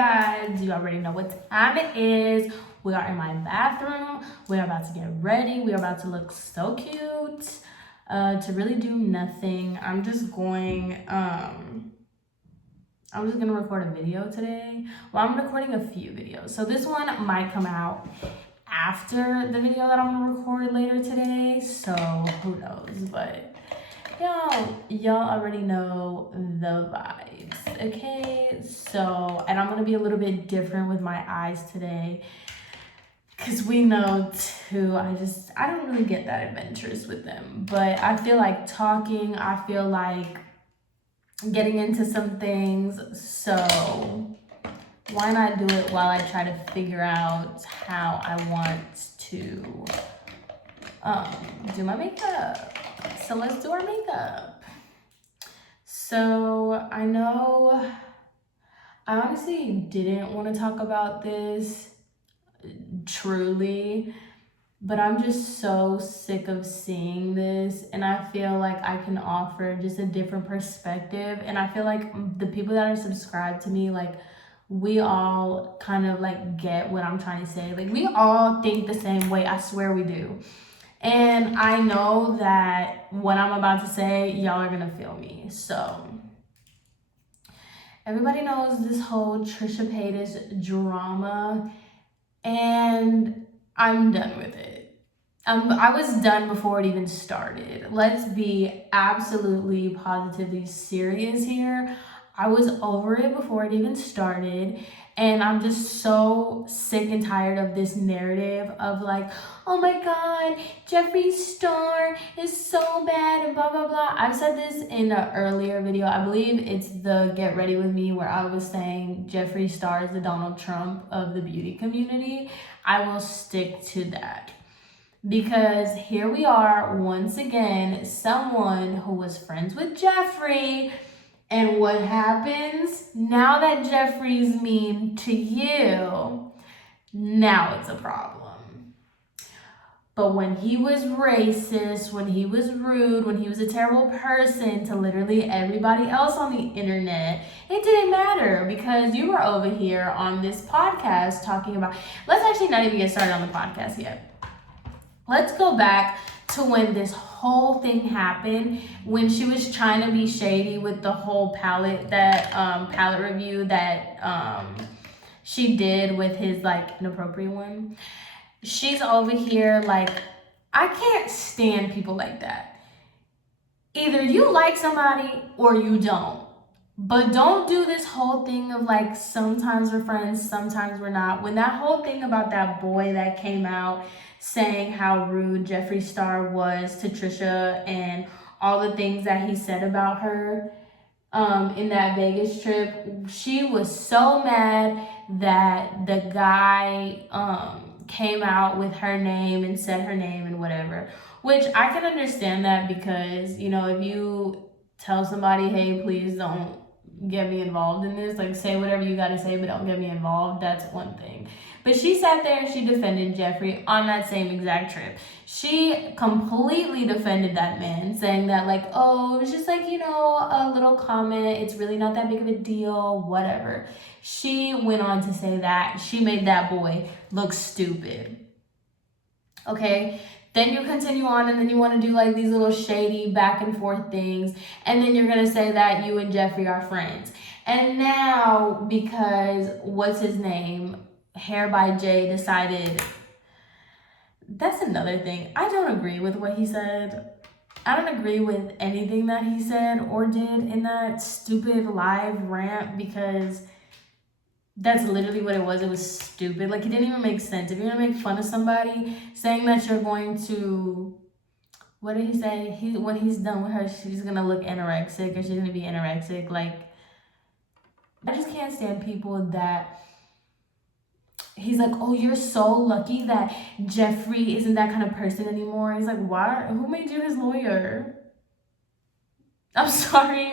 guys, you already know what time it is. We are in my bathroom. We are about to get ready. We are about to look so cute. To really do nothing. I'm just gonna record a video today. Well, I'm recording a few videos. So this one might come out after the video that I'm gonna record later today. So who knows, but y'all already know the vibes, okay? So, and I'm gonna be a little bit different with my eyes today, because we know too, I don't really get that adventurous with them, but I feel like talking, I feel like getting into some things, so why not do it while I try to figure out how I want to do my makeup. So let's do our makeup. So I know I honestly didn't want to talk about this truly, but I'm just so sick of seeing this, and I feel like I can offer just a different perspective. And I feel like the people that are subscribed to me, like, we all kind of like get what I'm trying to say. Like, we all think the same way. I swear we do. And I know that what I'm about to say, y'all are gonna feel me. So everybody knows this whole Trisha Paytas drama, and I'm done with it. I was done before it even started. Let's be absolutely positively serious here. I was over it before it even started, and I'm just so sick and tired of this narrative of like, oh my god, Jeffree Star is so bad and blah blah blah. I've said this in an earlier video. I believe it's the Get Ready With Me, where I was saying Jeffree Star is the Donald Trump of the beauty community. I will stick to that. Because here we are, once again, someone who was friends with Jeffree, and what happens? Now that Jeffree's mean to you, now it's a problem. But when he was racist, when he was rude, when he was a terrible person to literally everybody else on the internet, it didn't matter, because you were over here on this podcast talking about, let's actually not even get started on the podcast yet. Let's go back to when this whole thing happened, when she was trying to be shady with the whole palette review that she did with his like inappropriate one. She's over here like, I can't stand people like that. Either you like somebody or you don't. But don't do this whole thing of like, sometimes we're friends, sometimes we're not. When that whole thing about that boy that came out saying how rude Jeffree Star was to Trisha and all the things that he said about her in that Vegas trip, she was so mad that the guy came out with her name and said her name and whatever. Which I can understand that, because, you know, if you tell somebody, hey, please don't get me involved in this, like, say whatever you gotta say, but don't get me involved, that's one thing. But she sat there and she defended Jeffree on that same exact trip. She completely defended that man, saying that like, oh, it was just like, you know, a little comment, it's really not that big of a deal, whatever. She went on to say that she made that boy look stupid. Okay? Then you continue on, and then you want to do like these little shady back and forth things, and then you're going to say that you and Jeffree are friends. And now, because what's his name, Hair by Jay, decided, that's another thing. I don't agree with what he said. I don't agree with anything that he said or did in that stupid live rant, because that's literally what it was. It was stupid. Like, it didn't even make sense. If you're gonna make fun of somebody, saying that you're going to, what did he say? When he's done with her, she's gonna look anorexic, or she's gonna be anorexic. Like, I just can't stand people that, he's like, oh, you're so lucky that Jeffree isn't that kind of person anymore. He's like, why? Who made you his lawyer? I'm sorry,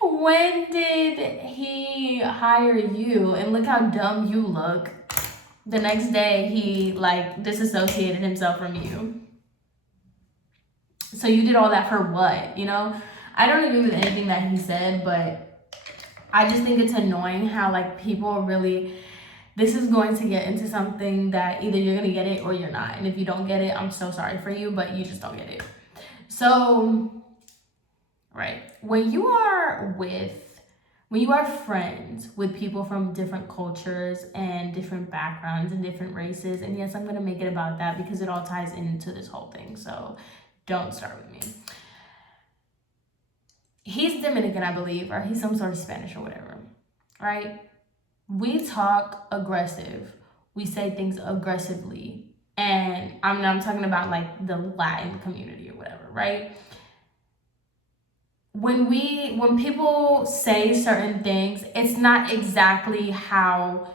when did he hire you? And look how dumb you look. The next day, he like disassociated himself from you. So you did all that for what, you know? I don't agree with anything that he said, but I just think it's annoying how like people really, this is going to get into something that either you're gonna get it or you're not. And if you don't get it, I'm so sorry for you, but you just don't get it. So, right, when you are friends with people from different cultures and different backgrounds and different races, and yes, I'm gonna make it about that because it all ties into this whole thing, so don't start with me. He's Dominican, I believe, or he's some sort of Spanish or whatever, right? We talk aggressive. We say things aggressively. And I'm talking about like the Latin community or whatever, right? When people say certain things, it's not exactly how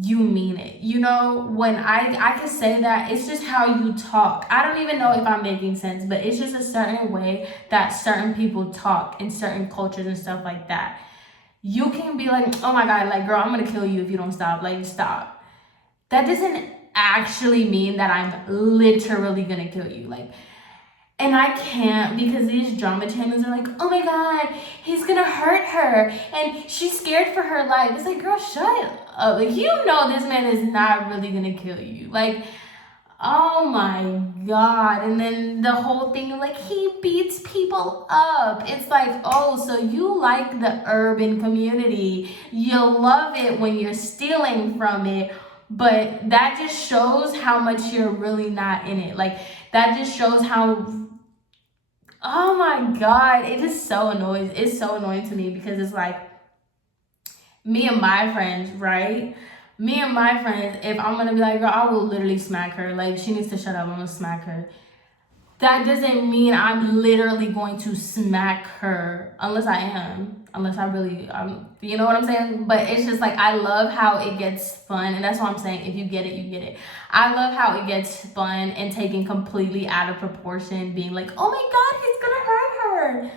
you mean it. You know, when I can say that, it's just how you talk. I don't even know if I'm making sense, but it's just a certain way that certain people talk in certain cultures and stuff like that. You can be like, oh my God, like, girl, I'm gonna kill you if you don't stop. Like, stop. That doesn't actually mean that I'm literally gonna kill you. Like, and I can't, because these drama channels are like, oh my God, he's gonna hurt her and she's scared for her life. It's like, girl, shut up. Like, you know this man is not really gonna kill you. Like, oh my God. And then the whole thing of like, he beats people up. It's like, oh, so you like the urban community. You love it when you're stealing from it. But that just shows how much you're really not in it. Like, that just shows how, oh my God, it is so annoying. It's so annoying to me because it's like, me and my friends, right? Me and my friends, if I'm gonna be like, girl, I will literally smack her. Like, she needs to shut up, I'm gonna smack her. That doesn't mean I'm literally going to smack her, unless I am. Unless I really, you know what I'm saying? But it's just like, I love how it gets fun. And that's what I'm saying. If you get it, you get it. I love how it gets fun and taken completely out of proportion, being like, oh my God, he's gonna hurt her.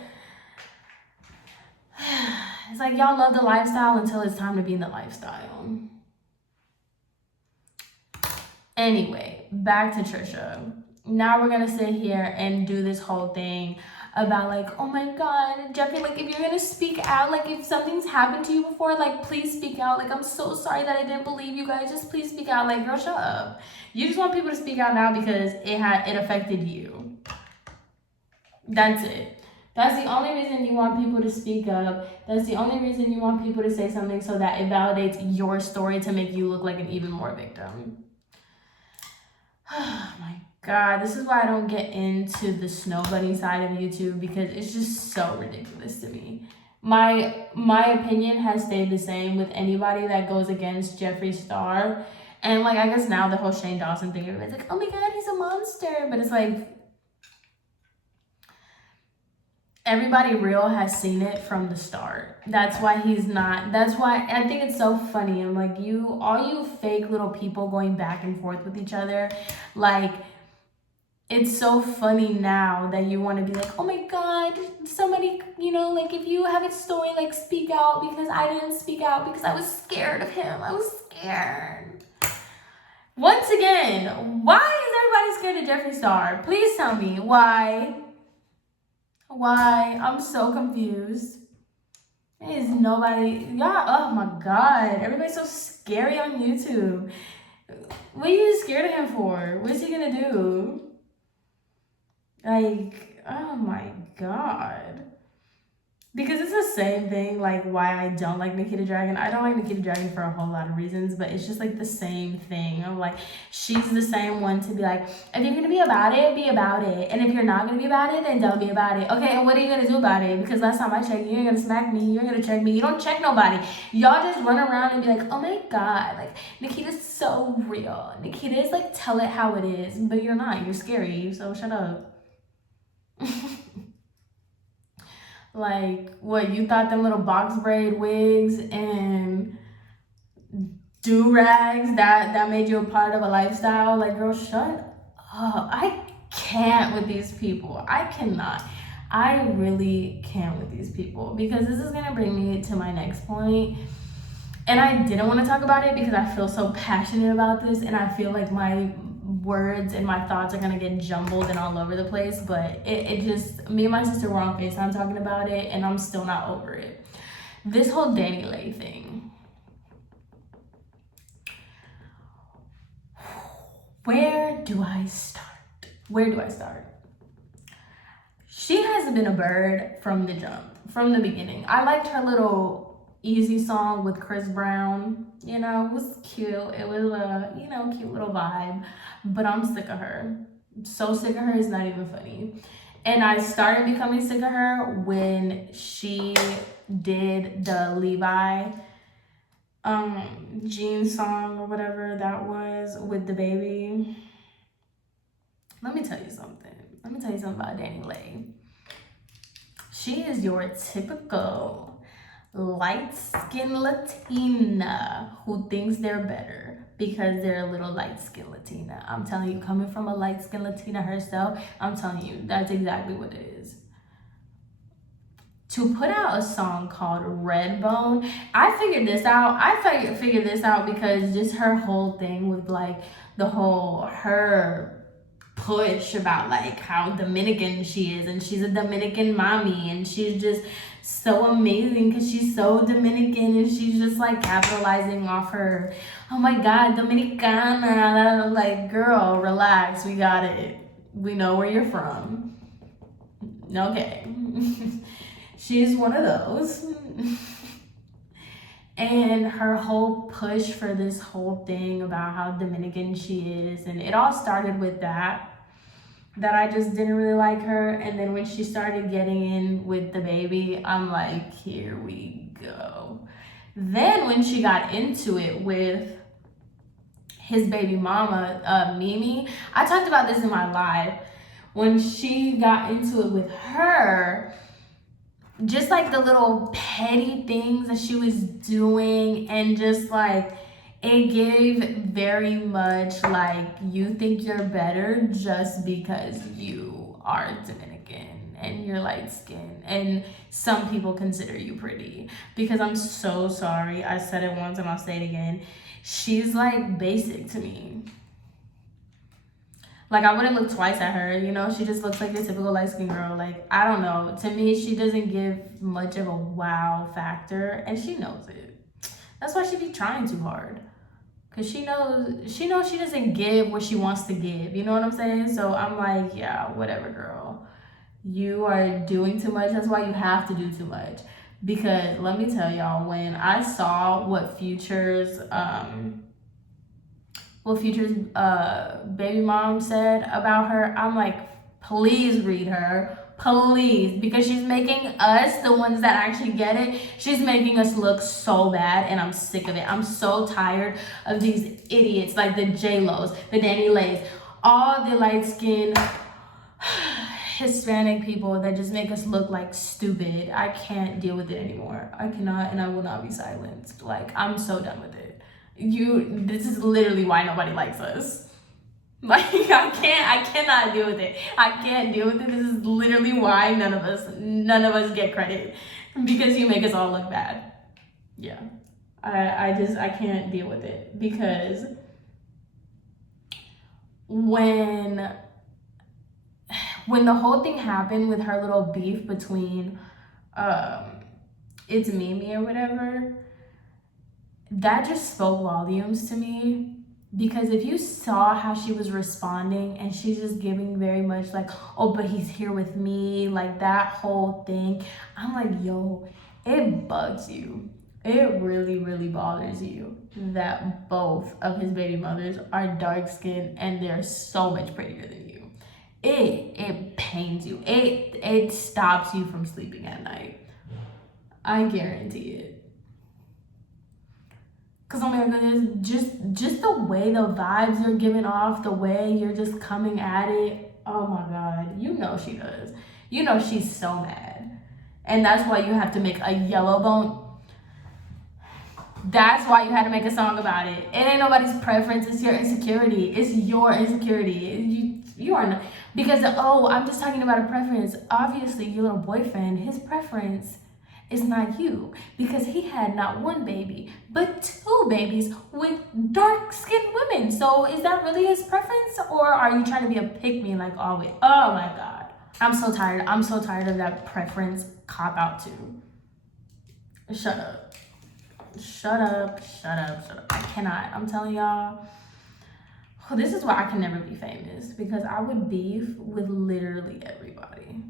It's like, y'all love the lifestyle until it's time to be in the lifestyle. Anyway, back to Trisha. Now we're gonna sit here and do this whole thing about like, oh my God, Jeffrey, like, if you're gonna speak out, like, if something's happened to you before, like, please speak out. Like, I'm so sorry that I didn't believe you guys. Just please speak out. Like, girl, shut up. You just want people to speak out now because it affected you. That's it. That's the only reason you want people to speak up. That's the only reason you want people to say something, so that it validates your story to make you look like an even more victim. Oh my God, this is why I don't get into the snow bunny side of YouTube, because it's just so ridiculous to me. My opinion has stayed the same with anybody that goes against Jeffree Star. And like, I guess now the whole Shane Dawson thing, everybody's like, oh my God, he's a monster. But it's like, everybody real has seen it from the start. That's why he's not. That's why I think it's so funny. I'm like, all you fake little people going back and forth with each other, like, it's so funny now that you want to be like, oh my God, somebody, you know, like, if you have a story, like, speak out, because I didn't speak out because I was scared of him. I was scared. Once again, why is everybody scared of Jeffree Star? Please tell me why. Why? I'm so confused. Is nobody, yeah, oh my God, everybody's so scary on YouTube. What are you scared of him for? What's he gonna do? Like, oh my God. Because it's the same thing, like, why I don't like Nikita Dragon. I don't like Nikita Dragon for a whole lot of reasons, but it's just like the same thing. I'm like, she's the same one to be like, if you're gonna be about it, be about it. And if you're not gonna be about it, then don't be about it. Okay, and what are you gonna do about it? Because last time I checked, you ain't gonna smack me, you ain't gonna check me. You don't check nobody. Y'all just run around and be like, oh my God, like, Nikita's so real. Nikita is like, tell it how it is, but you're not. You're scary, so shut up. Like, what, you thought them little box braid wigs and do-rags that made you a part of a lifestyle? Like, girl, shut up. I can't with these people. I cannot. I really can't with these people, because this is gonna bring me to my next point. And I didn't want to talk about it because I feel so passionate about this, and I feel like my words and my thoughts are gonna get jumbled and all over the place. But it just, me and my sister were on FaceTime talking about it, and I'm still not over it. This whole Danny Lay thing. Where do I start? She has been a bird from the jump, from the beginning. I liked her little Easy song with Chris Brown. You know, it was cute. It was a, cute little vibe. But I'm sick of her. So sick of her, it's not even funny. And I started becoming sick of her when she did the Levi Jean song or whatever that was with the baby. Let me tell you something about Danny Lay. She is your typical light-skinned Latina who thinks they're better because they're a little light-skinned Latina. I'm telling you, coming from a light-skinned Latina herself, I'm telling you, that's exactly what it is. To put out a song called Redbone, I figured this out because just her whole thing with like her push about like how Dominican she is, and she's a Dominican mommy, and she's just so amazing because she's so Dominican, and she's just like capitalizing off her, oh my god, Dominicana. Like, girl, relax, we got it, we know where you're from. Okay. She's one of those. And her whole push for this whole thing about how Dominican she is, and it all started with that I just didn't really like her. And then when she started getting in with the baby, I'm like, here we go. Then when she got into it with his baby mama, Mimi, I talked about this in my live. When she got into it with her, just like the little petty things that she was doing, and just like it gave very much like, you think you're better just because you are Dominican and you're light skinned and some people consider you pretty. Because I'm so sorry, I said it once and I'll say it again, she's like basic to me. Like, I wouldn't look twice at her, she just looks like a typical light-skinned girl. Like, I don't know. To me, she doesn't give much of a wow factor, and she knows it. That's why she be trying too hard. Because she knows she doesn't give what she wants to give. You know what I'm saying? So I'm like, yeah, whatever, girl. You are doing too much. That's why you have to do too much. Because let me tell y'all, when I saw what Future's baby mom said about her, I'm like, please read her, please, because she's making us, the ones that actually get it, she's making us look so bad, and I'm sick of it. I'm so tired of these idiots like the J-Los, the Danny Lays, all the light-skinned Hispanic people that just make us look like stupid. I can't deal with it anymore. I cannot, and I will not be silenced. Like, I'm so done with it. This is literally why nobody likes us. Like, I cannot deal with it. I can't deal with it. This is literally why none of us get credit, because you make us all look bad. Yeah. I can't deal with it, because when the whole thing happened with her little beef between it's Mimi or whatever, that just spoke volumes to me. Because if you saw how she was responding, and she's just giving very much like, oh, but he's here with me, like that whole thing, I'm like, yo, it bugs you. It really, really bothers you that both of his baby mothers are dark skinned and they're so much prettier than you. It pains you. It stops you from sleeping at night. I guarantee it. Because, oh my goodness, just the way the vibes are giving off, the way you're just coming at it, oh my God, she does. She's so mad. And that's why you have to make a yellow bone. That's why you had to make a song about it. It ain't nobody's preference, it's your insecurity. It's your insecurity. You are not, because, oh, I'm just talking about a preference. Obviously, your little boyfriend, his preference is not you, because he had not one baby, but 2 babies with dark-skinned women. So is that really his preference, or are you trying to be a pick-me like always? Oh my God. I'm so tired of that preference cop-out too. Shut up. Shut up. Shut up. Shut up. I cannot. I'm telling y'all. This is why I can never be famous, because I would beef with literally everybody.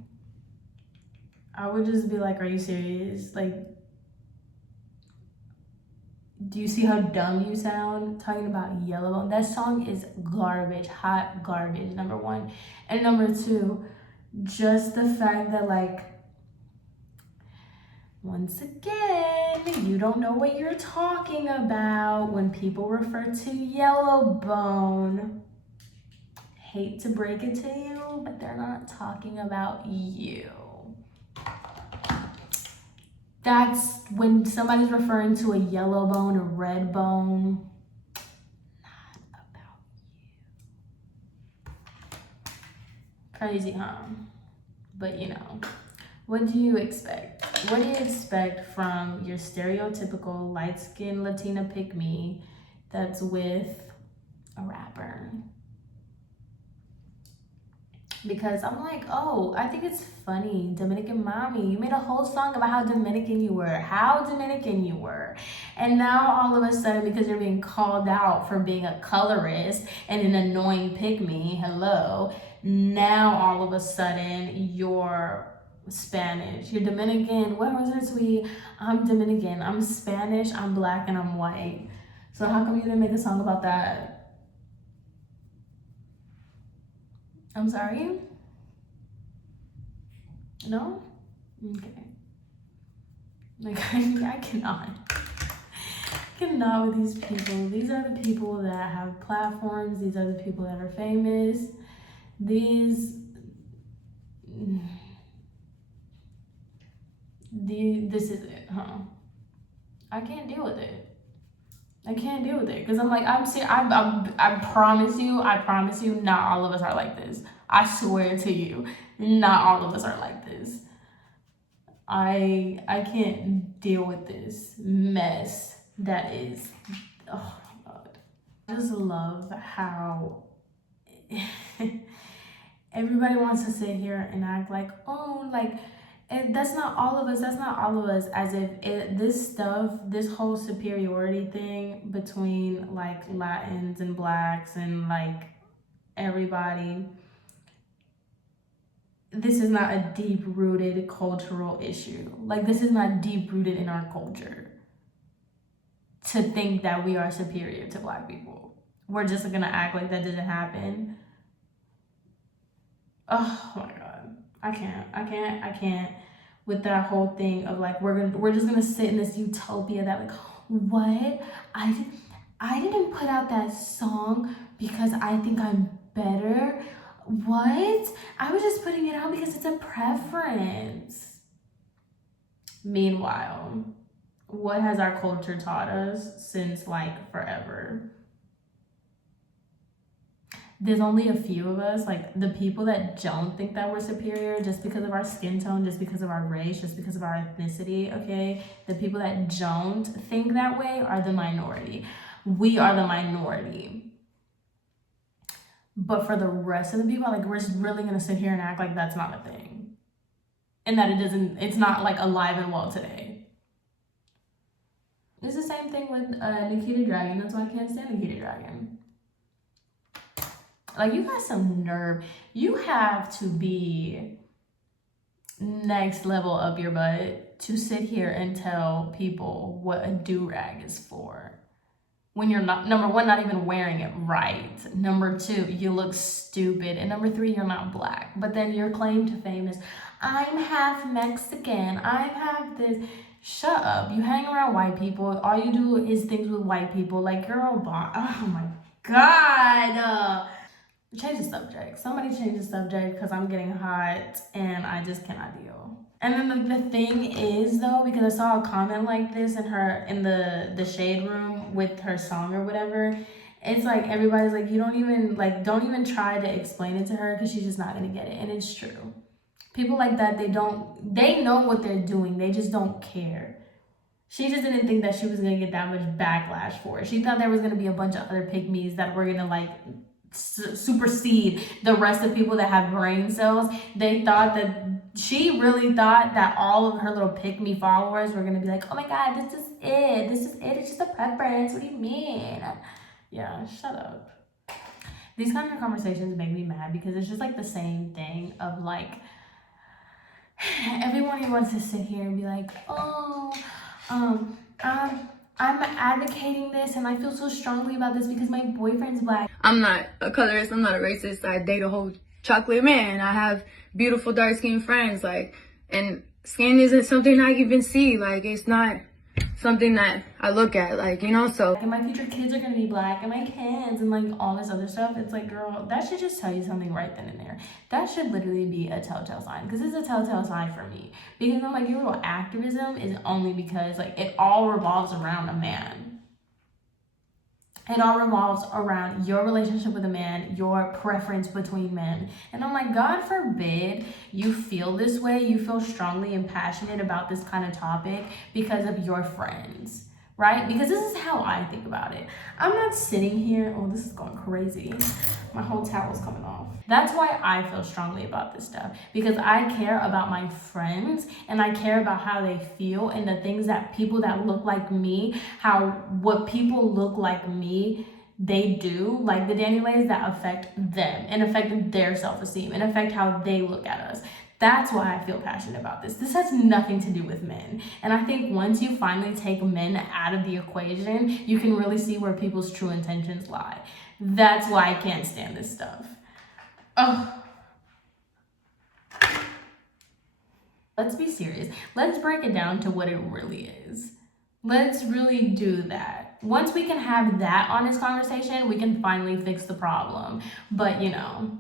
I would just be like, are you serious? Like, do you see how dumb you sound talking about Yellow? That song is garbage, hot garbage, number one. And number two, just the fact that, like, once again, you don't know what you're talking about when people refer to Yellowbone. Hate to break it to you, but they're not talking about you. That's when somebody's referring to a yellow bone, a red bone, not about you. Crazy, huh? But you know, what do you expect? What do you expect from your stereotypical light-skinned Latina pick-me that's with a rapper? Because I'm like, oh, I think it's funny, Dominican mommy, you made a whole song about how Dominican you were. And now all of a sudden, because you're being called out for being a colorist and an annoying pick-me, hello, now all of a sudden you're Spanish, you're Dominican. What was her tweet? I'm Dominican, I'm Spanish, I'm black, and I'm white. So how come you didn't make a song about that? I'm sorry? No? Okay. Like, I cannot with these people. These are the people that have platforms. These are the people that are famous. This is it, huh? I can't deal with it. Because I'm like, I promise you, not all of us are like this. I swear to you, not all of us are like this. I can't deal with this mess that is, oh my God. I just love how everybody wants to sit here and act like, oh, like, and that's not all of us, as if this whole superiority thing between like Latins and blacks and like everybody, this is not a deep-rooted cultural issue. Like, this is not deep-rooted in our culture to think that we are superior to black people. We're just gonna act like that didn't happen. Oh my God, I can't with that whole thing of like, we're just gonna sit in this utopia that like, what? I didn't put out that song because I think I'm better. What? I was just putting it out because it's a preference. Meanwhile, what has our culture taught us since like forever? There's only a few of us, like the people that don't think that we're superior just because of our skin tone, just because of our race, just because of our ethnicity, okay? The people that don't think that way are the minority. We are the minority. But for the rest of the people, like, we're just really gonna sit here and act like that's not a thing. And that it's not like alive and well today. It's the same thing with Nikita Dragon. That's why I can't stand Nikita Dragon. Like, you got some nerve. You have to be next level up your butt to sit here and tell people what a do-rag is for. When you're not, number one, not even wearing it right. Number two, you look stupid. And number three, you're not black. But then your claim to fame is, I'm half Mexican. I'm half this. Shut up. You hang around white people. All you do is things with white people. Like, girl, oh my God. Change the subject. Somebody change the subject because I'm getting hot and I just cannot deal. And then like, the thing is though, because I saw a comment like this in the shade room with her song or whatever, it's like everybody's like, don't even try to explain it to her because she's just not gonna get it. And it's true. People like that, they know what they're doing, they just don't care. She just didn't think that she was gonna get that much backlash for it. She thought there was gonna be a bunch of other pygmies that were gonna like supersede the rest of people that have brain cells. They thought that she really thought that all of her little pick-me followers were gonna be like, oh my god, this is it. This is it. It's just a preference. What do you mean? Yeah, shut up. These kind of conversations make me mad because it's just like the same thing of like everyone who wants to sit here and be like, oh, um, I'm advocating this and I feel so strongly about this because my boyfriend's black. I'm not a colorist, I'm not a racist. I date a whole chocolate man. I have beautiful dark skinned friends, like, and skin isn't something I even see. Like, it's not something that I look at, like, you know, so. And my future kids are gonna be black, and my kids, and like all this other stuff. It's like, girl, that should just tell you something right then and there. That should literally be a telltale sign, because it's a telltale sign for me. Because I'm like, your little activism is only because like it all revolves around a man. It all revolves around your relationship with a man, your preference between men. And I'm like, God forbid you feel this way, you feel strongly and passionate about this kind of topic because of your friends, right? Because this is how I think about it. I'm not sitting here, oh, this is going crazy. My whole towel's coming off. That's why I feel strongly about this stuff, because I care about my friends and I care about how they feel and the things that people that look like me, what people look like me, they do, like the Danny Lays, that affect them and affect their self-esteem and affect how they look at us. That's why I feel passionate about this. This has nothing to do with men. And I think once you finally take men out of the equation, you can really see where people's true intentions lie. That's why I can't stand this stuff. Ugh. Let's be serious. Let's break it down to what it really is. Let's really do that. Once we can have that honest conversation, we can finally fix the problem. But, you know.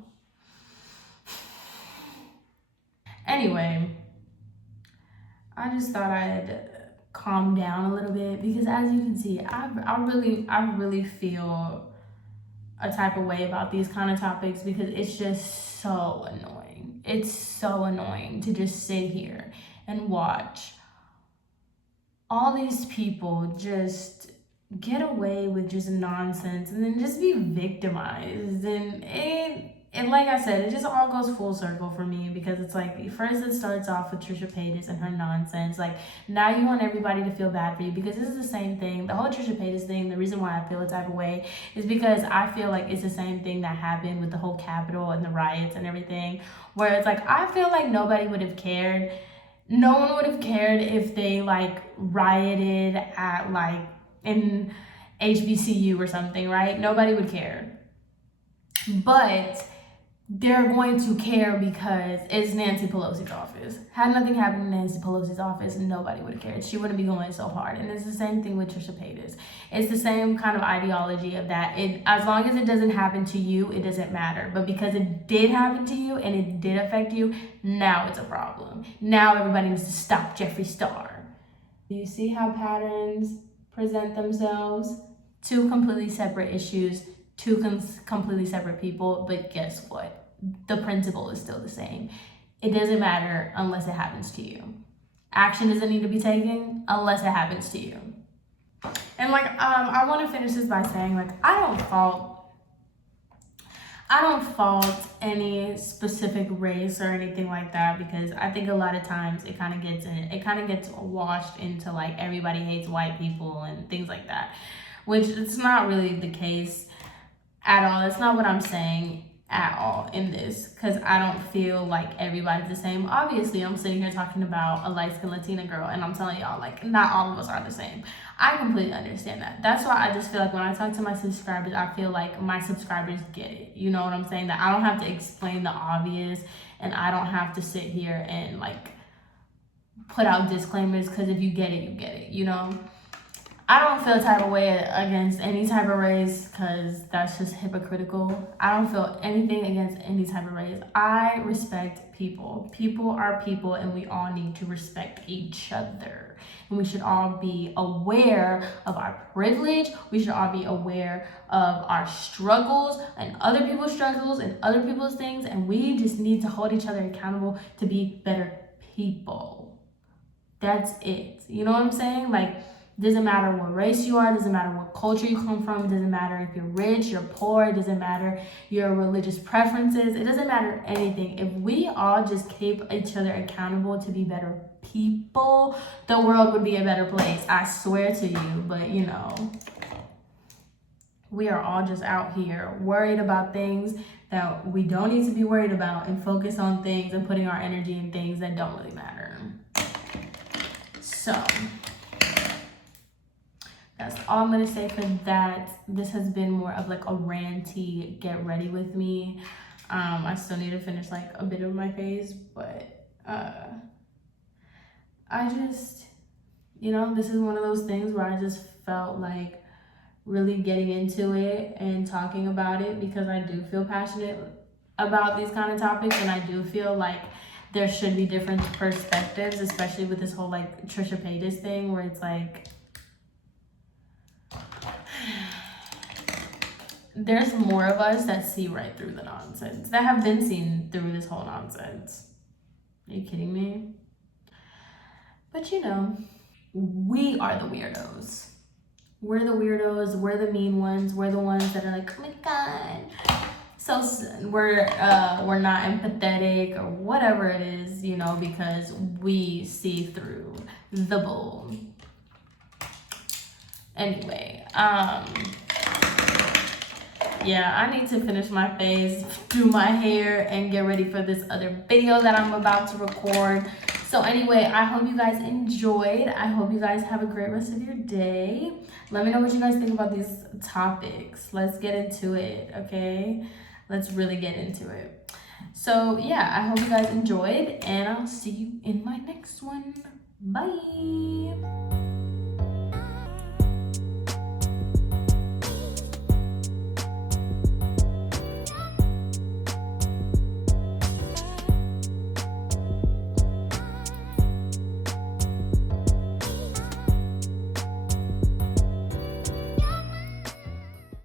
Anyway, I just thought I'd calm down a little bit because, as you can see, I really feel a type of way about these kind of topics because it's just so annoying. It's so annoying to just sit here and watch all these people just get away with just nonsense and then just be victimized. And like I said, it just all goes full circle for me because it's like, first it starts off with Trisha Paytas and her nonsense. Like, now you want everybody to feel bad for you because this is the same thing. The whole Trisha Paytas thing, the reason why I feel a type of way is because I feel like it's the same thing that happened with the whole Capitol and the riots and everything, where it's like, I feel like nobody would have cared. No one would have cared if they like rioted at like in HBCU or something, right? Nobody would care. But they're going to care because it's Nancy Pelosi's office. Had nothing happened in Nancy Pelosi's office, nobody would have cared. She wouldn't be going so hard. And it's the same thing with Trisha Paytas. It's the same kind of ideology of that. As long as it doesn't happen to you, it doesn't matter. But because it did happen to you and it did affect you, now it's a problem. Now everybody needs to stop Jeffree Star. Do you see how patterns present themselves? Two completely separate issues, two completely separate people, but guess what? The principle is still the same. It doesn't matter unless it happens to you. Action doesn't need to be taken unless it happens to you. And like, I want to finish this by saying, like, I don't fault any specific race or anything like that, because I think a lot of times it kind of gets washed into like everybody hates white people and things like that, which it's not really the case at all. That's not what I'm saying at all in this, because I don't feel like everybody's the same. Obviously, I'm sitting here talking about a light-skinned Latina girl, and I'm telling y'all, like, not all of us are the same. I completely understand that. That's why I just feel like when I talk to my subscribers, I feel like my subscribers get it. You know what I'm saying? That I don't have to explain the obvious, and I don't have to sit here and like put out disclaimers, because if you get it, you get it, you know? I don't feel a type of way against any type of race, because that's just hypocritical. I don't feel anything against any type of race. I respect people. People are people, and we all need to respect each other. And we should all be aware of our privilege. We should all be aware of our struggles and other people's struggles and other people's things. And we just need to hold each other accountable to be better people. That's it. You know what I'm saying? Like, Doesn't matter what race you are, doesn't matter what culture you come from, doesn't matter if you're rich, you're poor, it doesn't matter your religious preferences, it doesn't matter anything. If we all just keep each other accountable to be better people, the world would be a better place. I swear to you, but you know, we are all just out here worried about things that we don't need to be worried about and focus on things and putting our energy in things that don't really matter. So that's all I'm gonna say for that. This has been more of like a ranty get ready with me. I still need to finish like a bit of my phase, but I just, you know, this is one of those things where I just felt like really getting into it and talking about it, because I do feel passionate about these kind of topics, and I do feel like there should be different perspectives, especially with this whole like Trisha Paytas thing, where it's like there's more of us that see right through the nonsense, that have been seen through this whole nonsense. Are you kidding me? But you know, we are the weirdos. We're the weirdos, we're the mean ones, we're the ones that are like, oh my god. So we're not empathetic or whatever it is, you know, because we see through the bull. Anyway, yeah, I need to finish my phase, do my hair, and get ready for this other video that I'm about to record. So anyway, I hope you guys enjoyed. I hope you guys have a great rest of your day. Let me know what you guys think about these topics. Let's get into it, okay? Let's really get into it. So yeah, I hope you guys enjoyed, and I'll see you in my next one. Bye.